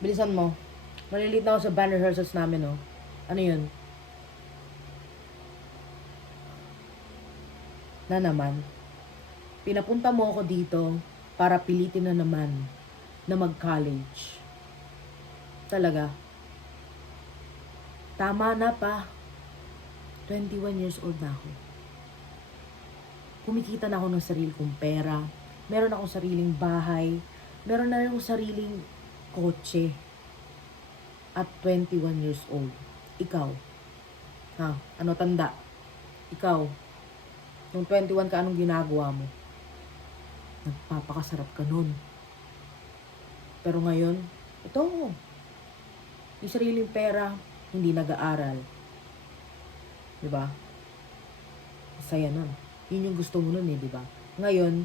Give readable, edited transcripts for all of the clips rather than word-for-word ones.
Bilisan mo. Malilate na ako sa band rehearsals namin, oh. Ano yun? Na naman. Pinapunta mo ako dito para pilitin na naman na mag-college. Talaga. Tama na pa. 21 years old na ako. Kumikita na ako ng sarili kong pera. Meron akong sariling bahay. Meron na akong sariling kotse. At 21 years old. Ikaw. Ha? Ano tanda? Ikaw. Nung 21 ka, anong ginagawa mo? Nagpapakasarap ka nun. Pero ngayon, ito. Yung sariling pera, hindi nag-aaral. Diba? Masaya nun. Yun yung gusto mo nun eh, diba? Ngayon,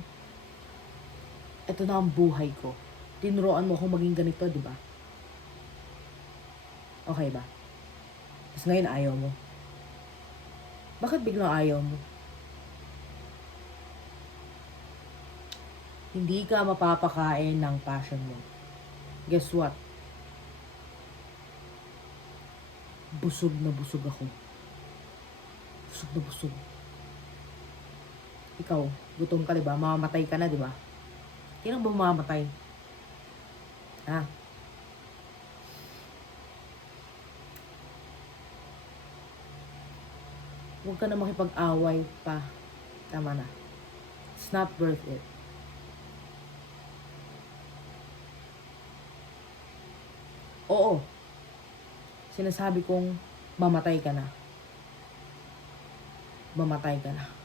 ito na ang buhay ko. Tinuruan mo akong maging ganito, diba? Okay ba? Tapos ngayon ayaw mo. Bakit biglang ayaw mo? Hindi ka mapapakain ng passion mo. Guess what? Busog na busog ako. Busog na busog. Ikaw, gutom ka, diba? Mamamatay ka na, diba? Kailan ba mamamatay? Ha? Huwag ka na makipag-away pa. Tama na. It's not worth it. Oo. Sinasabi kong mamatay ka na. Mamatay ka na.